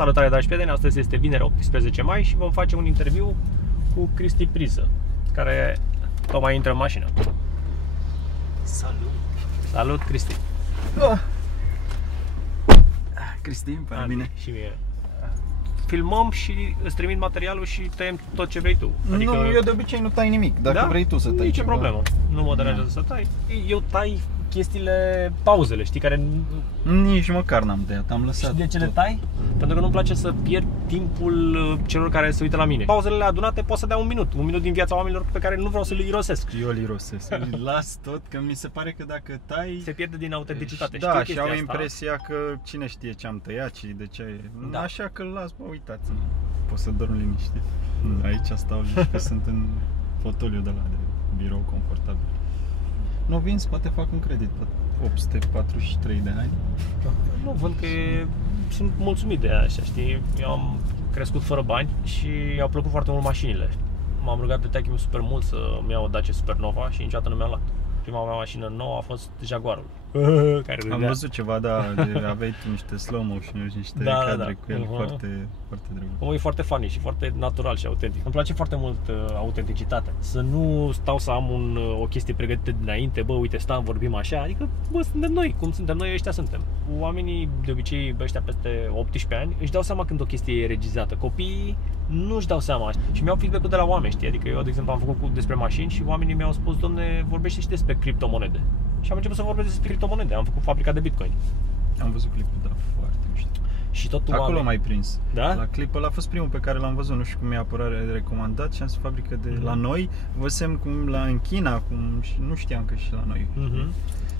Salutare, dragi prieteni! Astăzi este vineri 18 mai și vom face un interviu cu Cristi Priză, care tocmai intră în mașină. Salut! Salut, Cristi! Cristi, pe mine. Și mie. Filmăm și îți trimit materialul și tăiem tot ce vrei tu. Adică... Nu, eu de obicei nu tai nimic, dacă vrei tu să tai nicio problemă, nu mă deranjează să tai. Eu tai chestiile, pauzele, știi, care... Nici măcar n-am tăiat, am lăsat. Și de ce le tai? Pentru că nu-mi place să pierd timpul celor care se uită la mine. Pauzele adunate pot să dea un minut din viața oamenilor pe care nu vreau să le irosesc. Eu le irosesc, las tot, că mi se pare că dacă tai... Se pierde din autenticitate. Da, și au impresia că cine știe ce am tăiat și de ce... Da. Așa că las, bă, uitați-mă, pot să dorm liniștit. Aici stau, zici că sunt în fotoliu de la de birou confortabil. Nu vin, poate fac un credit pe 843 de ani. Nu, văd că sunt mulțumit de aia, așa, știi? Eu am crescut fără bani și i-au plăcut foarte mult mașinile. M-am rugat de taică-miu super mult să-mi iau o Dacia Supernova și niciodată nu mi-am luat. Prima mea mașină nouă a fost Jaguarul. Care am văzut ceva, da, aveai tu niște slow motion, niște cadre cu el, foarte, foarte drăguț. Omul e foarte funny și foarte natural și autentic. Îmi place foarte mult autenticitatea. Să nu stau să am o chestie pregătită dinainte, bă, uite, stăm, vorbim așa, adică, bă, suntem noi, cum suntem noi, ăștia suntem. Oamenii, de obicei, ăștia peste 18 ani, își dau seama când o chestie e regizată. Copiii nu își dau seama și mi-au feedback-ul de la oameni, știi? Adică eu, de exemplu, am făcut despre mașini și oamenii mi-au spus, domne, vorbește și despre criptomonede. Și am început să vorbesc despre criptomonede, am făcut fabrica de Bitcoin. Am văzut clipul, da, foarte mișto. Și tot acolo m-ai prins. Da? La clip ăla a fost primul pe care l-am văzut, nu știu cum mi-a apărat recomandat și am zis fabrică de la noi. Văzusem cum în China, și nu știam că și la noi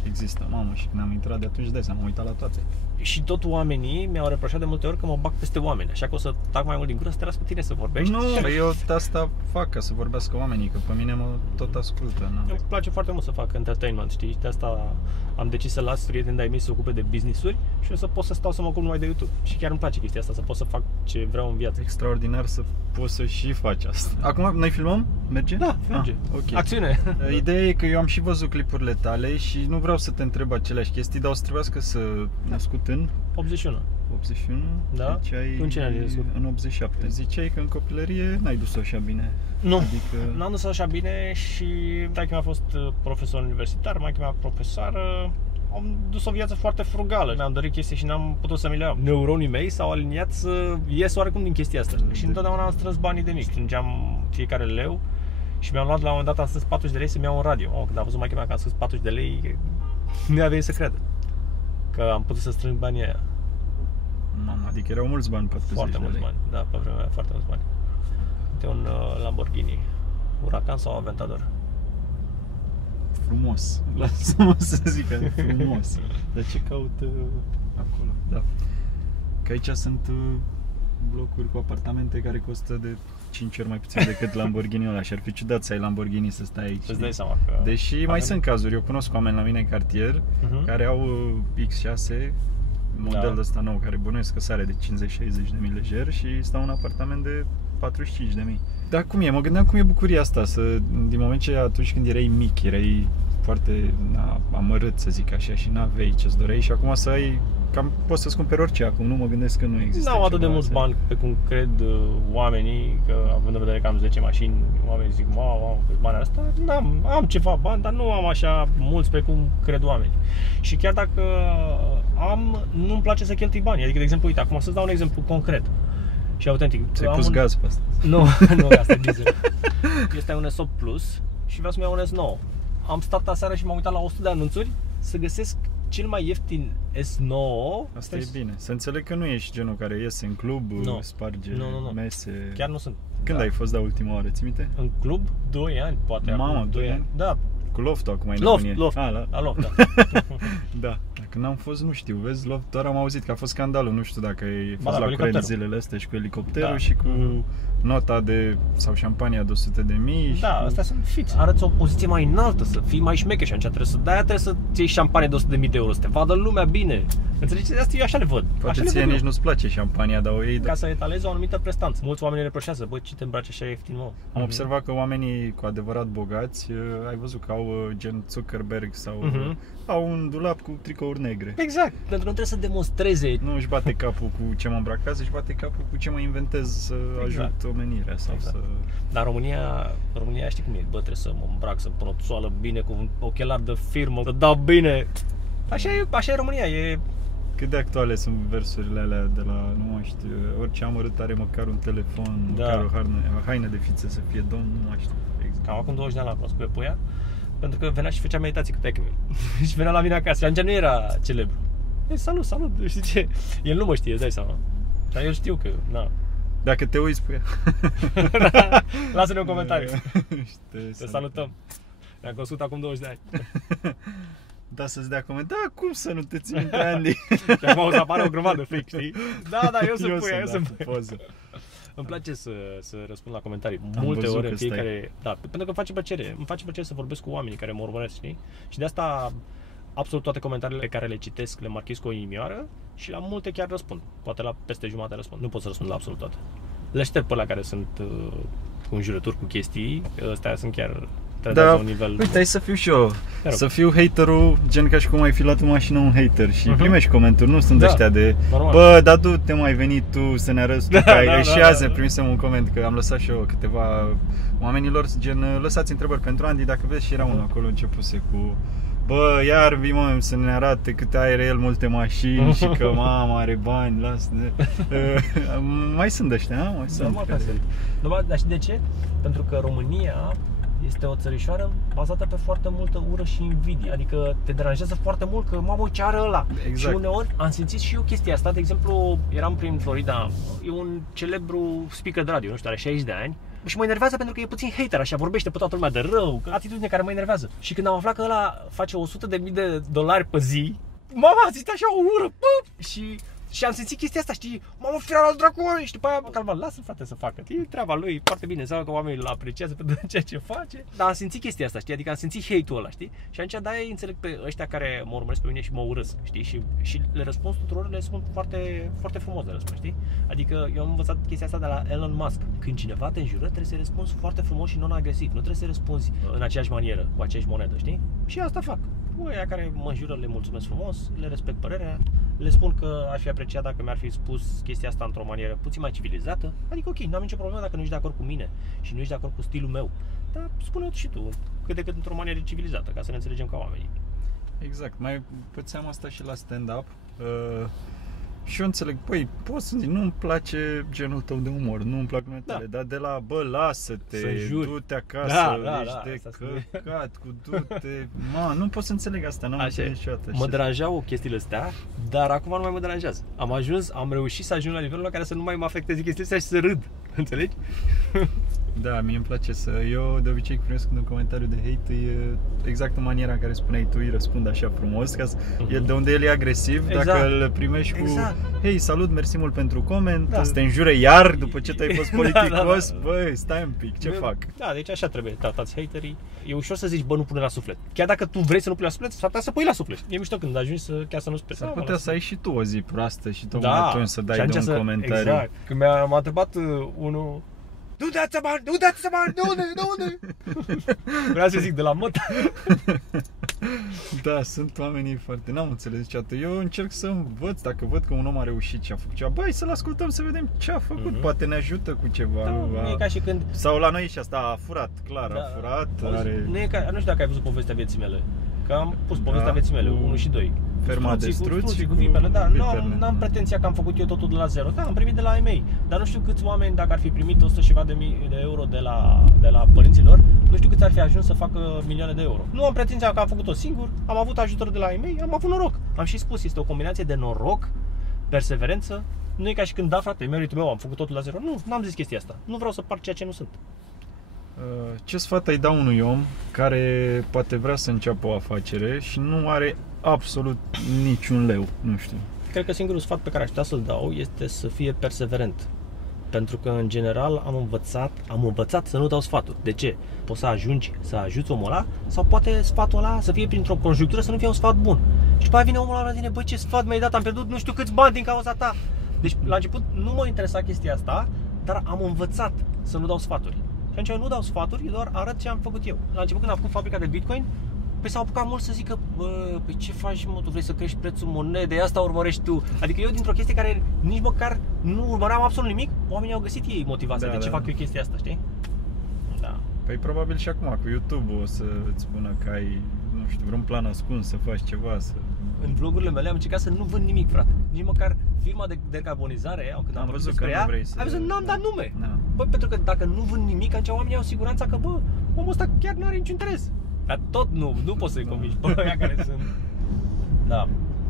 există, mamă, și când am intrat de atunci de am uitat la toate. Și tot oamenii mi-au reproșat de multe ori că mă bag peste oameni, așa că o să tac mai mult din gură să te las cu tine să vorbești. Nu, eu asta fac, ca să vorbească oamenii, că pe mine mă tot ascultă. Îmi place foarte mult să fac entertainment, știi? De asta am decis să las prieteni de-ai mei să se ocupe de business-uri și eu să pot să stau să mă ocup numai de YouTube. Și chiar îmi place chestia asta, să pot să fac ce vreau în viață. Extraordinar să poți să și faci asta. Acum noi filmăm? Merge? Da, merge. Okay. Acțiune! Ideea e că eu am și văzut clipurile tale și nu vreau să te întreb aceleași chestii, dar o să trebuiască să născut în 81. 81? Da? Deci în ce ani ai născut? În 87. Ziceai că în copilărie n-ai dus-o așa bine. Nu, adică... n-am dus-o așa bine și taică a fost profesor universitar, maică mea profesoară. Am dus o viață foarte frugală. Mi-am dorit chestii și n-am putut să mi le iau. Neuronii mei s-au aliniat să ies oarecum din chestia asta. Și întotdeauna am strâns banii de mic. Strângeam fiecare leu și mi-am luat la un moment dat, am strâns 40 de lei să-mi iau un radio. Când a văzut maică mea că am strâns 40 de lei, nu avea să credă că am putut să strâng banii aia. Mamă, adică erau mulți bani, 40 foarte mulți bani, da, pe vremea aia, foarte mulți bani. De un Lamborghini Huracan sau Aventador. Frumos, lasă-mă să zic că frumos. Dar ce caut acolo? Da. Că aici sunt blocuri cu apartamente care costă de 5 ori mai puțin decât Lamborghini-ul ăla și ar fi ciudat să ai Lamborghini să stai aici. Îți dai seama că... Deși mai sunt cazuri, eu cunosc oameni la mine în cartier care au X6, model de ăsta nou, care bănuiesc că sare de 50-60 de mii lejer și stau în apartament de 45 de mii. Dar cum e? Mă gândeam cum e bucuria asta, din moment ce atunci când erai mic, erai foarte amărât, să zic așa, și n-aveai ce-ți doreai și acum să ai, cam poți să-ți cumperi orice, acum nu mă gândesc că nu există. N-am atât de mulți bani pe cum cred oamenii, că având în vedere că am 10 mașini, oamenii zic, wow, câți bani asta, am ceva bani, dar nu am așa mulți pe cum cred oamenii. Și chiar dacă nu-mi place să cheltui bani, adică, de exemplu, uite, acum să-ți dau un exemplu concret și autentic. Ți-ai pus gaz pe asta? Nu, asta e diesel. Este un S8 Plus și vreau să-mi iau un S9. Am stat aseară și m-am uitat la 100 de anunțuri să găsesc cel mai ieftin S9. Asta e bine. Să înțeleg că nu ești genul care iese în club, sparge mese. Chiar nu sunt. Când ai fost ultima oară, ții minte? În club? 2 ani, poate. Mamă, 2 ani? Da. Cu Loft-ul acum ai nebunie. Loft, da. Da. Când am fost, nu știu, vezi, doar am auzit că a fost scandalul, nu știu dacă ai fost la curent zilele astea și cu elicopterul și cu nota sau șampania de 100 de mii. Da, astea sunt fiți. Arăți o poziție mai înaltă, să fii mai șmecher și atunci trebuie să iei șampanie de 100 de mii de euro, să te vadă lumea bine. Înțelegi? Asta eu așa le văd. Poate ție nici nu-ți place șampania, dar o iei ca să etalezi o anumită prestanță. Mulți oameni reproșează, bă, ce te îmbraci așa ieftin, mă. Am observat că oamenii cu adevărat bogați, ai văzut că sau gen Zuckerberg sau au un dulap cu tricouri negre. Exact, pentru că nu trebuie să demonstreze. Nu își bate capul cu ce mă îmbrac, își bate capul cu ce mă inventez să ajut omenirea sau să... Dar România știi cum e, bă, trebuie să mă îmbrac, să pun o toală bine, cu un ochelar de firmă, să dau bine. Așa e România, e... Cât de actuale sunt versurile alea de la, nu mai știu, orice amărât are măcar un telefon, măcar o haină de fiță să fie domn, nu mai știu. Exact. Cam acum 20 de ani l-am cunoscut pe Puia, pentru că venea și făcea meditații cu taică meu. Și venea la mine acasă, și atunci nu era celebru. Salut, știi ce? El nu mă știe, îți dai seama. Dar eu știu că, na. Dacă te uiți pe ea. Lasă-ne un comentariu. Te salutăm. Ne-am cunoscut acum 20 de ani. Da, să-ți dea comentarii. Da, cum să nu te ții minte, Andy? Și acum o să apară o grămadă fake, știi? Da, eu sunt Puia, eu sunt Puia. Îmi place să răspund la comentarii multe ori în fiecare... Da, pentru că îmi face plăcere. Îmi face plăcere să vorbesc cu oamenii care mă urmăresc, știi? Și de asta absolut toate comentariile pe care le citesc le marchez cu o inimioară și la multe chiar răspund. Poate la peste jumătate răspund. Nu pot să răspund la absolut toate. Le șterg pe alea care sunt cu înjurături, cu chestii. Astea sunt chiar... Da, un nivel... Uite, hai să fiu și eu. Să fiu haterul, gen ca și cum ai fi luat în mașină un hater și primești comentarii, nu sunt ăștia de normal. Bă, dar du-te, mai venit tu să ne arăți tu că ai greșit. Azi primisem un coment, că am lăsat și eu câteva oamenilor, gen, lăsați întrebări pentru Andy, dacă vezi, și era unul acolo începuse cu bă, iar vii mă să ne arate câte are el multe mașini și că mama are bani, lasă. Mai sunt ăștia, mai sunt. Dar știi de ce? Pentru că România este o țărișoară bazată pe foarte multă ură și invidie. Adică te deranjează foarte mult că mamă, ce are ăla. Exact. Și uneori am simțit și eu chestia asta. De exemplu, eram prin Florida, e un celebru speaker de radio, nu știu, are 60 de ani. Și mă enervează pentru că e puțin hater, așa, vorbește pe toată lumea de rău, atitudine care mă enervează. Și când am aflat că ăla face $100.000 pe zi, mama, a zis așa o ură, și am simțit chestia asta, știi? Mamă, fiera al dracului! Și după aia am calmat, lasă frate să facă, e treaba lui, foarte bine, înseamnă că oamenii îl apreciază pentru ceea ce face. Dar am simțit chestia asta, știi? Adică am simțit hate-ul ăla, știi? Și atunci de-aia înțeleg pe ăștia care mă urmăresc pe mine și mă urăsc, știi? Și le răspuns tuturor, le spun foarte, foarte frumos de răspuns, știi? Adică eu am învățat chestia asta de la Elon Musk. Când cineva te înjură, trebuie să-i răspunzi foarte frumos și non-agresiv. Nu trebuie să-i răspunzi în aceeași manieră, cu aceeași monedă, știi? Și asta fac. Ăia care mă înjură le mulțumesc frumos, le respect părerea, le spun că aș fi apreciat dacă mi-ar fi spus chestia asta într-o manieră puțin mai civilizată. Adică ok, n-am nicio problemă dacă nu ești de acord cu mine și nu ești de acord cu stilul meu. Dar spune-o și tu, cât de cât într-o manieră civilizată, ca să ne înțelegem ca oamenii. Exact, mai pățeam asta și la stand-up. Și eu înțeleg, păi, poți să zic, nu-mi place genul tău de umor, nu-mi plac numetele, dar de la, bă, lasă-te, du-te acasă, ești de căcat, cu du-te, nu pot să înțeleg asta, n-am înțeles niciodată. Mă deranjau chestiile astea, dar acum nu mai mă deranjează. Am reușit să ajung la nivelul la care să nu mai mă afecteze chestiile astea și să râd, înțelegi? Da, mie îmi place eu de obicei când primesc un comentariu de hate, e exact în maniera în care spuneai tu, îi răspund așa frumos, ca de unde el e agresiv, dacă îl primești cu hei, salut, mersi mult pentru coment, să te înjure iar după ce te-ai fost politicos, băi, stai un pic, ce fac? Da, deci așa trebuie tratați haterii. E ușor să zici, bă, nu pune la suflet. Chiar dacă tu vrei să nu pui la suflet, s-ar putea să pui la suflet. E mișto când ajungi chiar să nu spui. S-ar putea să ai și tu o zi proastă și tocmai atunci să dai de un comentariu. Exact. Când m-a întrebat unul, nu dați-să bani, nu dați-să bani, de unde? Vreau să zic, de la măt. Da, sunt oamenii foarte, n-am înțeles niciodată. Eu încerc să învăț, dacă văd că un om a reușit și a făcut ceva, băi, să-l ascultăm să vedem ce a făcut, poate ne ajută cu ceva. Da, e ca și când... Sau la noi și asta, a furat, clar, a furat. Nu știu dacă ai văzut povestea vieții mele, că am pus povestea vieții mele, 1 și 2. Ferma de struți cu vipele, da, nu am pretenția că am făcut eu totul de la zero. Da, am primit de la ai mei, dar nu știu câți oameni, dacă ar fi primit 100 ceva de mii de euro de la părinților, nu știu câți ar fi ajuns să facă milioane de euro. Nu am pretenția că am făcut-o singur, am avut ajutor de la ai mei, am avut noroc. Am și spus, este o combinație de noroc, perseverență. Nu e ca și când, da, frate, meritul meu, am făcut totul la zero. Nu, n-am zis chestia asta. Nu vreau să par ceea ce nu sunt. Ce sfat ai da unui om care poate vrea să înceapă o afacere și nu are absolut niciun leu, nu știu? Cred că singurul sfat pe care aș putea să-l dau este să fie perseverent. Pentru că, în general, am învățat să nu dau sfaturi. De ce? Poți să ajungi să ajuți omul ăla sau poate sfatul ăla să fie printr-o conjunctură să nu fie un sfat bun. Și după aia vine omul ăla la tine, băi, ce sfat mi-ai dat, am pierdut nu știu câți bani din cauza ta. Deci, la început nu m-a interesat chestia asta, dar am învățat să nu dau sfaturi. Și atunci eu nu dau sfaturi, eu doar arăt ce am făcut eu. La început când am făcut fabrica de Bitcoin, păi s-au apucat mult să zică, păi ce faci, mă, tu vrei să crești prețul monedei, asta urmărești tu. Adică eu dintr-o chestie care nici măcar nu urmăream absolut nimic, oamenii au găsit ei motivația de ce fac eu chestia asta, știi? Da. Păi probabil și acum cu YouTube-ul o să îți spună că ai, nu știu, vreun plan ascuns să faci ceva, să... În vlogurile mele am încercat să nu vând nimic, frate. Nici măcar firma de decarbonizare, când am văzut despre ea, am văzut, n-am dat nume. Da. Bă, pentru că dacă nu vând nimic, atunci oamenii au siguranța că, bă, omul ăsta chiar nu are niciun interes. Dar tot nu poți să-i convingi pe ăia care sunt. Da.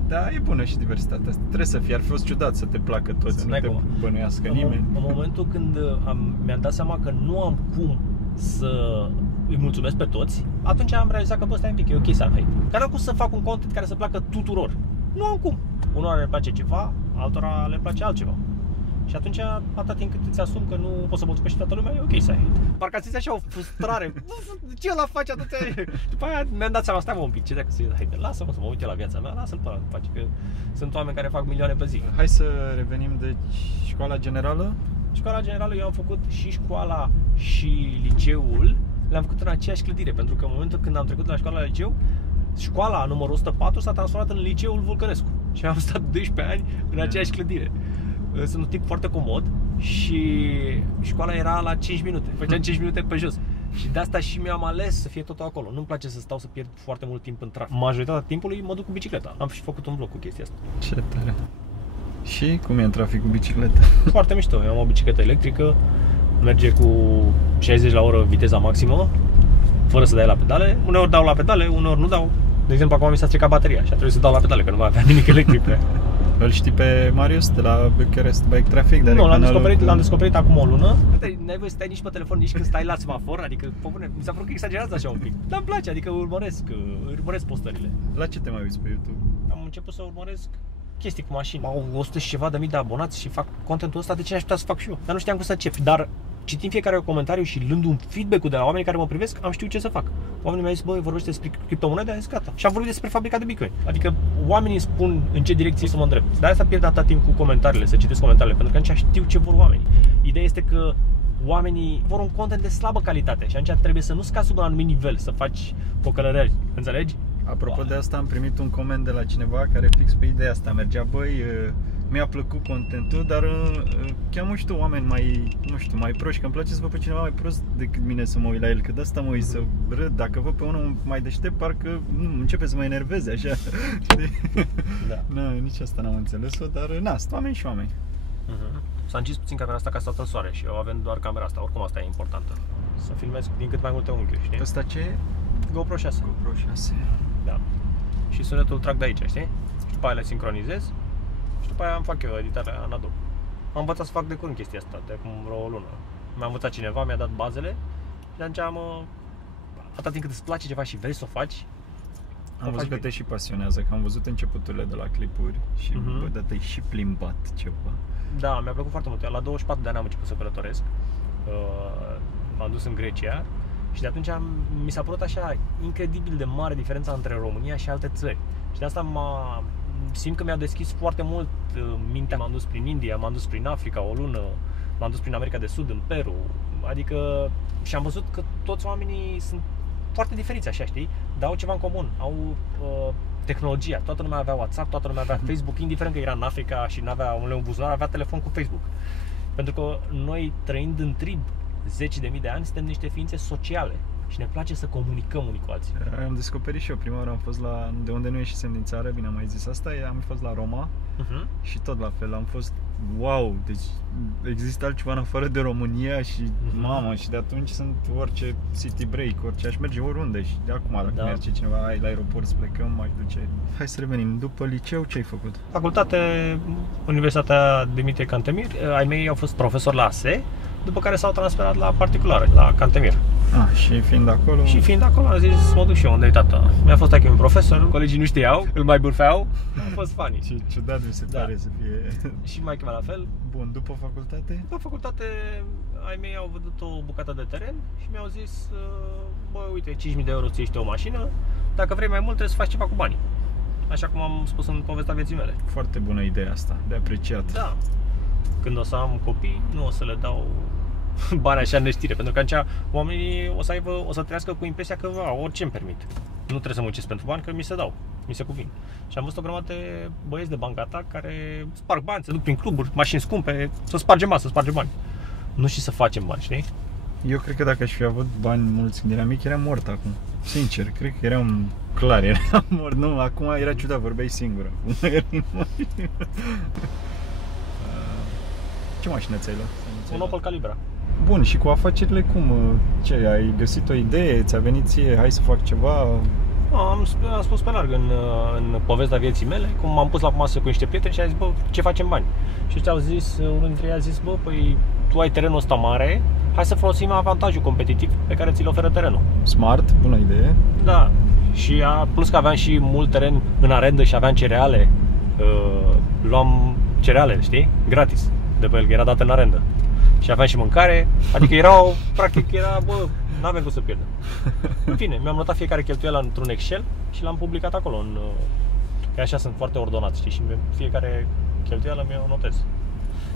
Da, e bună și diversitatea asta. Trebuie să fie, ar fi fost ciudat să te placă toți, nu te bănuiască nimeni. În momentul când mi-am dat seama că nu am cum să îi mulțumesc pe toți, atunci am realizat că, bă, stai un pic, e ok să am hate. Că n-am cum să fac un content care să placă tuturor. Nu am cum. Unora le place ceva, altora le place altceva. Și atunci, atâta timp cât îți asumi că nu poți să mulțumești toată lumea, e ok să ai hate. Parcă ați așa o frustrare. Ce ăla face atâția? După aia mi-am dat seama, stai mă un pic, ce dacă să-i hate? Lasă-mă să mă uit la viața mea, lasă-l pe ăla, face că sunt oameni care fac milioane pe zi. Hai să revenim de școala generală. Școala generală, eu am făcut și școala și liceul, le-am făcut în aceeași clădire, pentru că în momentul când am trecut de la școala la liceu, școala numărul 104 s-a transformat în liceul Vulcănescu și am stat 12 ani în aceeași clădire. Sunt un tip foarte comod și școala era la 5 minute, făceam 5 minute pe jos. Și de asta și mi-am ales să fie totul acolo. Nu-mi place să stau să pierd foarte mult timp în trafic. Majoritatea timpului mă duc cu bicicleta. Am și făcut un vlog cu chestia asta. Ce tare! Și cum e în trafic cu bicicleta? Foarte mișto. Eu am o bicicletă electrică, merge cu 60 la oră viteza maximă, fără să dai la pedale. Uneori dau la pedale, uneori nu dau. De exemplu, acum mi s-a stricat bateria și a trebuit să dau la pedale, că nu mai aveam nimic electric pe ea. Îl știi pe Marius de la Bucharest Bike Traffic? Nu, l-am descoperit acum o lună. N-ai voie să stai nici pe telefon, nici când stai la semafor, adică, mi s-a părut că exagerează așa un pic. Dar îmi place, adică urmăresc postările. La ce te mai uiți pe YouTube? Am început să urmăresc chestii cu mașini. Au 100 și ceva de mii de abonați și fac contentul ăsta, de ce aș putea să fac și eu? Dar nu știam cum să încep. Dar citind fiecare comentariu și luând un feedback-ul de la oamenii care mă privesc, am știut ce să fac. Oamenii mi-au zis, băi, vorbește despre criptomonede, am zis, gata. Și am vorbit despre fabrica de Bitcoin. Adică oamenii îmi spun în ce direcție să mă îndrept. De asta pierd atâta timp cu comentariile, să citesc comentariile, pentru că atunci știu ce vor oamenii. Ideea este că oamenii vor un content de slabă calitate și atunci trebuie să nu scazi sub un anumit nivel, să faci pocălărări, înțelegi? Apropo de asta, am primit un coment de la cineva care fix pe ideea asta mergea, băi, mi-a plăcut contentul, dar cheamă și tu oameni mai, nu știu, mai proști, că îmi place să văd pe cineva mai prost decât mine să mă uit la el, că de asta mă uit să râd, dacă văd pe unul mai deștept, parcă începe să mă enerveze așa. Da. Na, nici asta n-am înțeles-o, dar na, sunt oameni și oameni. S-a închis puțin camera asta ca să stă în soare și eu avem doar camera asta, oricum asta e importantă. Să filmez din cât mai multe unghiuri, știi? Asta ce e? GoPro 6. GoPro 6. Da. Și sunetul îl trag de aici, știi? Și după aia le sincronizez și după aia îmi fac eu editarea în Adobe. Am învățat să fac de curând chestia asta, de acum vreo lună. Mi-a învățat cineva, mi-a dat bazele și atunci atâta timp cât îți place ceva și vrei să o faci, am văzut că te și pasionează, că am văzut începuturile de la clipuri și bă, dar te-ai și plimbat ceva. Da, mi-a plăcut foarte mult. Eu la 24 de ani am început să călătoresc. M-am dus în Grecia și de atunci mi s-a părut așa incredibil de mare diferența între România și alte țări. Și de asta simt că mi-a deschis foarte mult mintea. M-am dus prin India, m-am dus prin Africa o lună, m-am dus prin America de Sud, în Peru. Adică și am văzut că toți oamenii sunt foarte diferiți așa, știi? Dar au ceva în comun, au tehnologia. Toată lumea avea WhatsApp, toată lumea avea Facebook, indiferent că era în Africa și n-avea un leu în buzunar, avea telefon cu Facebook. Pentru că noi, trăind în trib 10.000 de ani, suntem niște ființe sociale și ne place să comunicăm unii cu alții. Am descoperit și eu, prima oară am fost de unde nu ieșisem din țară, bine am mai zis asta, am fost la Roma și tot la fel, am fost wow, deci există altceva în afară de România și mamă, și de atunci sunt orice city break, orice, aș merge oriunde și de acum dacă merge cineva la aeroport să plecăm, m-aș duce. Hai să revenim, după liceu ce ai făcut? Facultate, Universitatea Dimitrie Cantemir, ai mei au fost profesori la ASE, după care s-au transferat la particulară, la Cantemir. Și fiind acolo... Și fiind acolo am zis să mă duc și eu unde-i tata. Mi-a fost aici un profesor, colegii nu știau, îl mai bârfeau, a fost funny. Ce ciudat mi se pare să fie... Și mai chema la fel. Bun, după facultate? După facultate, ai mei au văzut o bucată de teren și mi-au zis, bă, uite, 5.000 de euro ți ești o mașină, dacă vrei mai mult trebuie să faci ceva cu banii. Așa cum am spus în povestea vieții mele. Foarte bună ideea asta, de apreciat. Da. Când o să am copii, nu o să le dau bani așa în neștire, pentru că atunci oamenii o să trăiască cu impresia că orice îmi permit. Nu trebuie să muncesc pentru bani, că mi se dau, mi se cuvin. Și am văzut o grămadă de băieți de banca ta care sparg bani, se duc prin cluburi, mașini scumpe, să spargem bani. Nu și să facem bani, știi? Eu cred că dacă aș fi avut bani mulți când eram mic, eram mort acum. Sincer, cred că eram clar, eram mort. Nu, acum era ciudat, vorbeai singură. Ce mașină ți-ai luat? Un Opel Calibra. Bun, și cu afacerile cum? Ce, ai găsit o idee? Ți-a venit ție, hai să fac ceva? Am spus pe larg în povestea vieții mele, cum m-am pus la masă cu niște prieteni și a zis, bă, ce facem bani? Și ăștia au zis, unul dintre ei a zis, bă, păi tu ai terenul ăsta mare, hai să folosim avantajul competitiv pe care ți-l oferă terenul. Smart, bună idee. Da, și plus că aveam și mult teren în arendă și aveam cereale, luam cereale, știi, gratis de pe el, că era dat în arendă. Și aveam și mâncare, adică practic era, bă, n-avem cum să pierdem. În fine, mi-am notat fiecare cheltuială într-un Excel și l-am publicat acolo, că așa sunt foarte ordonat, știi, și fiecare cheltuială mi-o notez.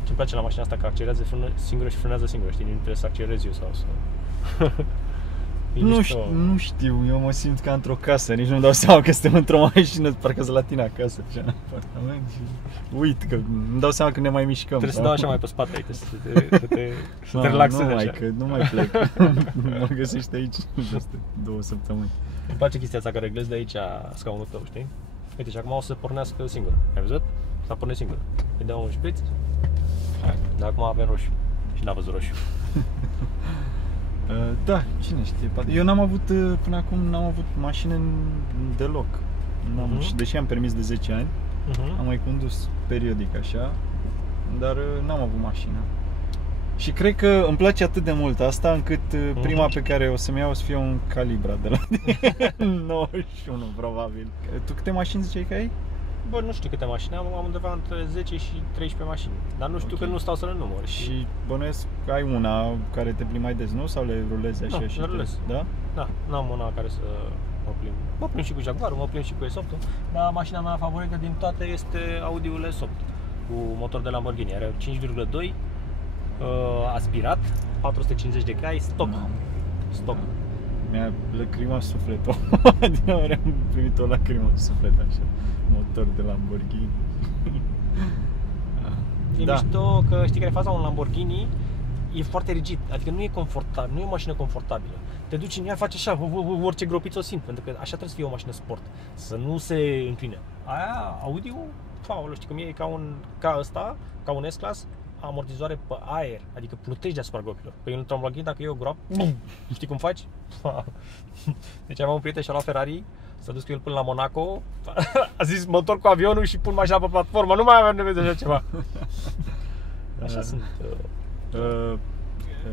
Ce-mi place la mașina asta, că accelerează singură și frânează singură, știi, nu trebuie să accelerez eu sau să... Nu știu, eu mă simt ca într-o casă, nici nu-mi dau seama că suntem într-o mașină, parcă sunt la tine acasă, așa, în apartament și uit, că îmi dau seama că ne mai mișcăm. Trebuie să dau așa mai pe spate aici, să te relaxezi așa. Că nu mai plec, mă găsești aici peste 2 săptămâni. Îmi place chestia asta, că reglezi de aici scaunul tău, știi? Uite, și acum o să pornească singur, ai văzut? S-a pornit singur. Îi dăm un șpriț, dar acum avem roșu și n-a văzut roșu. Da, cine știe. Eu n-am avut, până acum n-am avut mașină deloc. Și deși am permis de 10 ani, am mai condus periodic așa, dar n-am avut mașină. Și cred că îmi place atât de mult asta, încât prima pe care o să-mi iau o să fie un Calibra de la 91 probabil. Tu câte mașini ziceai că ai? Bă, nu știu câte mașini am undeva între 10 și 13 mașini. Dar nu știu, că nu stau să le număr. Și bănuiesc că ai una care te plimbi mai des, nu? Sau le rulezi așa? Nu, le rulez. Da? Da, n-am una care să mă plimb. Mă plimb și cu Jaguar-ul, mă plimb și cu E8-ul. Dar mașina mea favorită din toate este Audi-ul S8 cu motor de Lamborghini. Are 5,2 aspirat, 450 de cai, stock. Stock. Mi-a lăcrimat sufletul. Din ori am primit o lacrimă în suflet așa. Motor de Lamborghini. E mișto că știi care e faza? Un Lamborghini e foarte rigid, adică nu e confortabil, nu e o mașină confortabilă. Te duci în ea, faci așa, orice gropiță o simt, pentru că așa trebuie să fie o mașină sport, să nu se încline. Aia, Audi-ul, știi cum e, ca ăsta, ca un S-Class, amortizoare pe aer, adică plutești deasupra gropilor. Pe un Lamborghini, dacă e o groapă, știi cum faci? Deci aveam un prieten și-a luat Ferrari, s-a dus cu el până la Monaco, a zis mă întorc cu avionul și pun mașina pe platformă, nu mai avem nevoie de așa ceva. Așa sunt.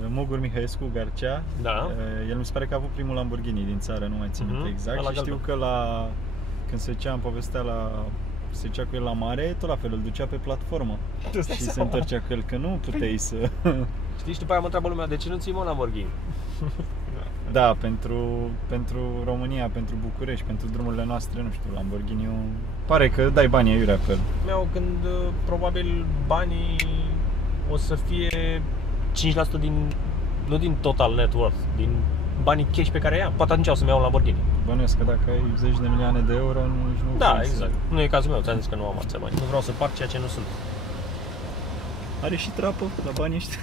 Mogur Mihaescu Garcea, da. El mi se pare că a avut primul Lamborghini din țară, nu mai țin exact. Și știu că când se ducea în povestea se ducea cu el la mare, tot la fel, îl ducea pe platformă și se întorcea cu el, că nu puteai să... Știi, și după aia mă întreabă lumea, de ce nu ții un Lamborghini? Da, pentru România, pentru București, pentru drumurile noastre, nu știu, Lamborghini-ul... Pare că dai banii aiurea pe el. Când probabil banii o să fie 5% nu din total net worth, din banii cash pe care i-am. Poate atunci o să-mi iau un Lamborghini. Bănuiesc că dacă ai 10 de milioane de euro, nici nu... Da, exact. Nu e cazul meu, ți-am zis că nu am atâția bani. Nu vreau să par ceea ce nu sunt. Are și trapă la banii ăștia.